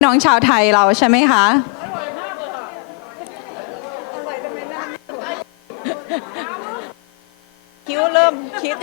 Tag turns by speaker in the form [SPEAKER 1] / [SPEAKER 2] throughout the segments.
[SPEAKER 1] น้องชาวไทยเราใช่ไหมคะคิ้วเริ่มคิด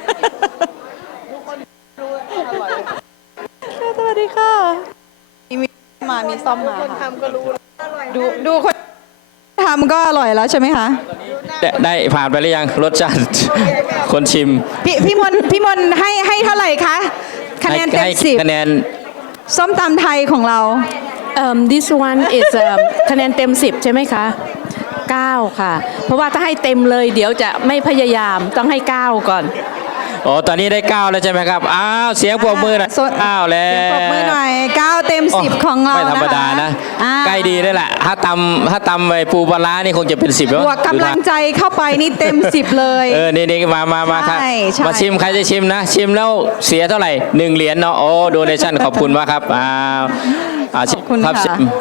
[SPEAKER 1] สวัสดีค่ะมีซ่อมมาทำก็รู้ดูคนทำก็อร่อยแล้วใช่ไหมคะ
[SPEAKER 2] ได้ผ่านไปหรือยังรสชาติคนชิม
[SPEAKER 1] พี่มนให้เท่าไหร่คะคะแนนเต็ม10
[SPEAKER 2] คะแนน
[SPEAKER 1] ส้มตำไทยของเรา
[SPEAKER 3] This one is คะแนนเต็ม10ใช่ไหมคะ9ค่ะเพราะว่าถ้าให้เต็มเลยเดี๋ยวจะไม่พยายามต้องให้9ก่อน
[SPEAKER 2] โอ้ตอนนี้ได้9แล้วใช่ไหมครับอ้าวเสียงปรบมือหน่อย9แล้ว
[SPEAKER 1] ปรบมือหน่อย9เต็ม10ของเรา
[SPEAKER 2] ไม่ธรรมดานะใกล้ดีเลยแหละถ้าตำไปปูปลานี่คงจะเป็น10แล้ว
[SPEAKER 1] บวกกำลังใจเข้าไปนี่เต็ม10เลย
[SPEAKER 2] นี่มาครับมาชิมใครจะชิมนะชิมแล้วเสียเท่าไหร่1 เหรียญเนาะโอ้โดเนชั่นขอบคุณมากครับ
[SPEAKER 1] ขอบคุณค่ะ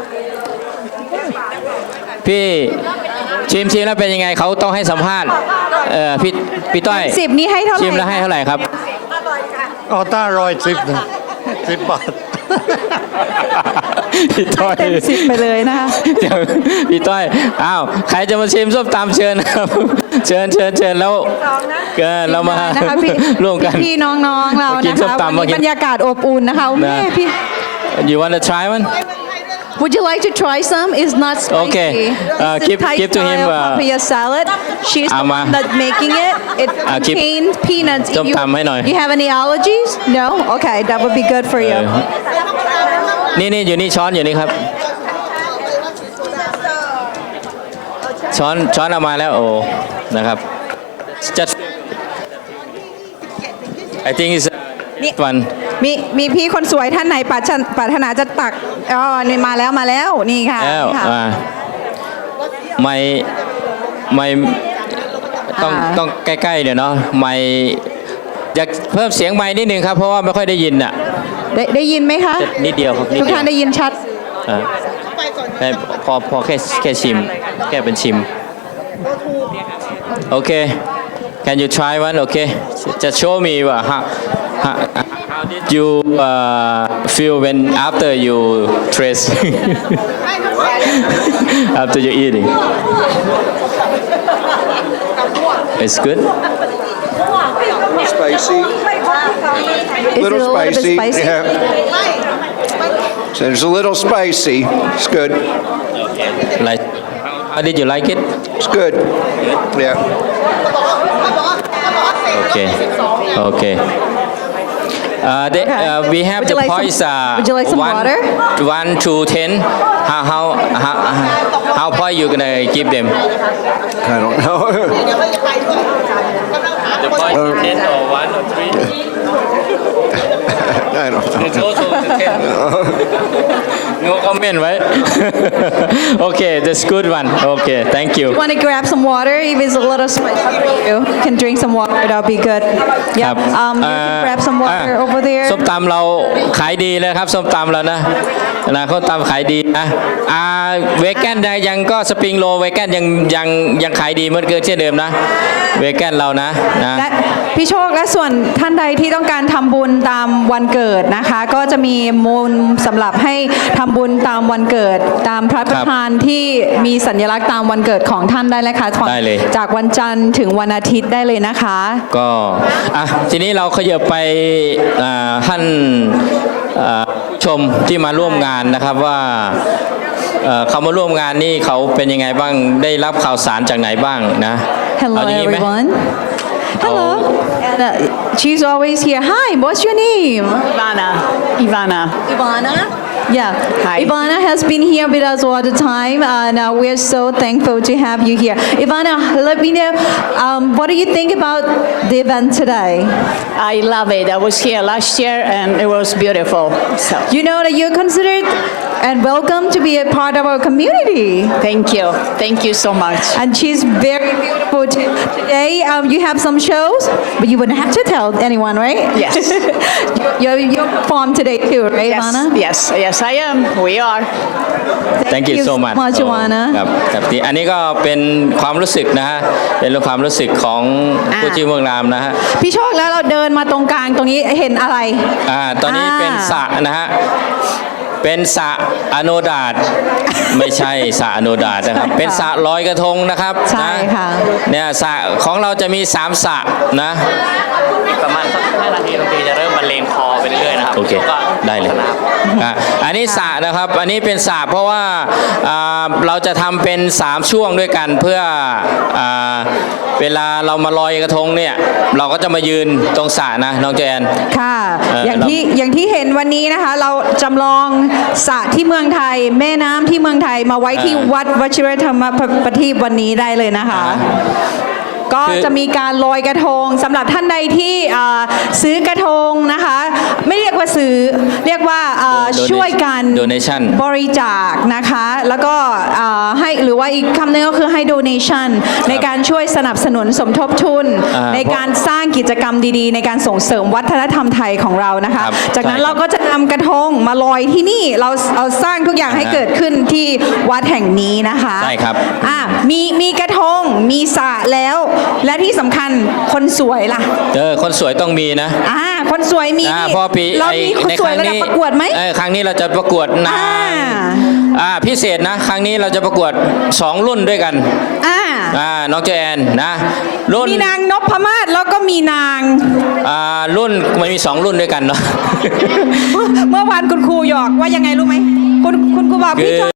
[SPEAKER 2] พี่ชิมแล้วเป็นยังไงเขาต้องให้สัมภาษณ์พี่ต้อย
[SPEAKER 1] 10นี้ให้เท่าไหร่
[SPEAKER 2] ชิมแล้วให้เท่าไหร่ครับ
[SPEAKER 4] ถ้า110 บาท
[SPEAKER 2] พี่ต้อย
[SPEAKER 1] เต็ม10ไปเลยนะคะ
[SPEAKER 2] พี่ต้อยอ้าวใครจะมาชิมส้มตำเชิญครับเชิญแล้วเรามาร่วมกัน
[SPEAKER 1] พี่น้องเรานะคะวันนี้บรรยากาศอบอุ่นนะคะแม่พี่
[SPEAKER 2] You want to try one
[SPEAKER 1] Would you like to try some? It's not spicy.
[SPEAKER 2] Okay. Give to him.
[SPEAKER 1] Papaya salad. She's the one that's making it. It contains peanuts. You have any allergies? No. Okay, that would be good for you.
[SPEAKER 2] นี่อยู่นี่ช้อนอยู่นี่ครับช้อนเอามาแล้วโอ้นะครับ Just I think it's one
[SPEAKER 1] มีพี่คนสวยท่านไหนปรารถนาจะตักนี่มาแล้วนี่ค่ะ
[SPEAKER 2] ไม่ต้องใกล้ๆเดี๋ยวเนาะไม่อยากเพิ่มเสียงไม้นิดนึงครับเพราะว่าไม่ค่อยได้ยินอ่ะ
[SPEAKER 1] ได้ยินไหมคะ
[SPEAKER 2] นิดเดียว
[SPEAKER 1] ทุกท่านได้ยินชัด
[SPEAKER 2] พอแค่ชิมแค่เป็นชิมโอเค Can you try one okay just show me how did you feel when after you taste after you eating it's good
[SPEAKER 4] spicy
[SPEAKER 1] little spicy
[SPEAKER 4] yeah so it's a little spicy it's good
[SPEAKER 2] like how did you like it
[SPEAKER 4] it's good yeah
[SPEAKER 2] okay we have the points.
[SPEAKER 1] Would you like some water?
[SPEAKER 2] 1 to 10. How point you gonna give them?
[SPEAKER 4] I don't know.
[SPEAKER 2] The point 10 or 1 or 3.
[SPEAKER 4] I don't know.
[SPEAKER 2] It's also 10. No comment, right? Okay, that's good one. Okay, thank you.
[SPEAKER 1] You want to grab some water? If it's a little spicy for you, can drink some water. That'll be good. Yeah. You can grab some water over there.
[SPEAKER 2] ส้มตำเราขายดีเลยครับส้มตำเรานะส้มตำขายดีนะเวแกนยังก็สปริงโรเวแกนยังขายดีเหมือนเช่นเดิมนะเวแกนเรานะ
[SPEAKER 1] พี่โชคและส่วนท่านใดที่ต้องการทำบุญตามวันเกิดนะคะก็จะมีมูลสำหรับให้ทำบุญตามวันเกิดตามพระประธานที่มีสัญลักษณ์ตามวันเกิดของท่านได้เลยค่ะจากวันจันทร์ถึงวันอาทิตย์ได้เลยนะคะ
[SPEAKER 2] ก็ทีนี้เราขยับไปท่านชมที่มาร่วมงานนะครับว่าเขามาร่วมงานนี่เขาเป็นยังไงบ้างได้รับข่าวสารจากไหนบ้างนะ
[SPEAKER 1] Hello everyone Hello and she's always here Hi what's your name
[SPEAKER 3] Ivana
[SPEAKER 1] Yeah
[SPEAKER 3] Hi
[SPEAKER 1] Ivana has been here with us all the time and we're so thankful to have you here Ivana let me know what do you think about the event today
[SPEAKER 3] I love it I was here last year and it was beautiful so
[SPEAKER 1] You know that you're considered and welcome to be a part of our community.
[SPEAKER 3] Thank you so much.
[SPEAKER 1] And she's very beautiful today. You have some shows, but you wouldn't have to tell anyone, right?
[SPEAKER 3] Yes.
[SPEAKER 1] you perform today too, right, Ivana?
[SPEAKER 3] Yes, I am. We are.
[SPEAKER 2] Thank you so much,
[SPEAKER 1] Ivana.
[SPEAKER 2] ครับอันนี้ก็เป็นความรู้สึกนะฮะเป็นความรู้สึกของผู้ที่เมืองรามนะฮะ
[SPEAKER 1] พี่โชคแล้วเราเดินมาตรงกลางตรงนี้เห็นอะไร
[SPEAKER 2] ตอนนี้เป็นสระนะฮะเป็นสระอโนดาตไม่ใช่สระอโนดาตนะครับ เป็นสระลอยกระทงนะครับ
[SPEAKER 1] ใช่
[SPEAKER 2] นะ
[SPEAKER 1] ค่ะ
[SPEAKER 2] เนี่ยสระของเราจะมี3สระนะ
[SPEAKER 5] ประมาณสัก5 นาทีดนตรีจะเริ่มบรรเลงคอไปเรื่อยๆนะครับ
[SPEAKER 2] โอเค
[SPEAKER 5] ก็
[SPEAKER 2] ได้เลย
[SPEAKER 5] โฆษณา
[SPEAKER 2] อันนี้สระนะครับ อันนี้เป็นสระเพราะว่าเราจะทำเป็น3ช่วงด้วยกันเพื่อเวลาเรามาลอยกระทงเนี่ยเราก็จะมายืนตรงสระนะน้องแจน
[SPEAKER 1] ค่ะ
[SPEAKER 2] เ
[SPEAKER 1] อย่างที่เห็นวันนี้นะคะ เราจำลองสระที่เมืองไทย แม่น้ำที่เมืองไทยมาไว้ที่วัดวชิรธรรมประทีปวันนี้ได้เลยนะคะ ก็
[SPEAKER 2] คือ
[SPEAKER 1] จะมีการลอยกระทงสำหรับท่านใดที่ซื้อกระทงนะคะ ไม่เรียกว่าซื้อเรียกว่าช่วยกัน
[SPEAKER 2] donation
[SPEAKER 1] บริจาคนะคะ แล้วก็ให้หรือว่าอีกคำนึงก็คือให้ donation ในการช่วยสนับสนุนสมทบทุน ในการสร้างกิจกรรมดีๆ ในการส่งเสริมวัฒนธรรมไทยของเรานะคะ
[SPEAKER 2] ครับ
[SPEAKER 1] จากนั้น
[SPEAKER 2] ใช่ครับ
[SPEAKER 1] เราก็จะนำกระทงมาลอยที่นี่เราสร้างทุกอย่างให้เกิดขึ้นที่วัดแห่งนี้นะคะ
[SPEAKER 2] ใช่ครับ
[SPEAKER 1] มีกระทงมีสระแล้ว และที่สำคัญคนสวยล่ะ
[SPEAKER 2] คนสวยต้องมีนะ
[SPEAKER 1] คนสวยมี
[SPEAKER 2] เพราะปี
[SPEAKER 1] เรามีคนสวยระดับประกวดไหม
[SPEAKER 2] ครั้งนี้เราจะประกวดนางพิเศษนะ ครั้งนี้เราจะประกวด2รุ่นด้วยกัน น้องแจนนะรุ่น
[SPEAKER 1] มีนางนพมาศแล้วก็มีนาง
[SPEAKER 2] รุ่นมันมี2รุ่นด้วยกันเนาะ
[SPEAKER 1] เมื่อวานคุณครูหยอกว่ายังไงรู้ไหมคุณครูบอกพี่
[SPEAKER 2] คือ
[SPEAKER 1] จอย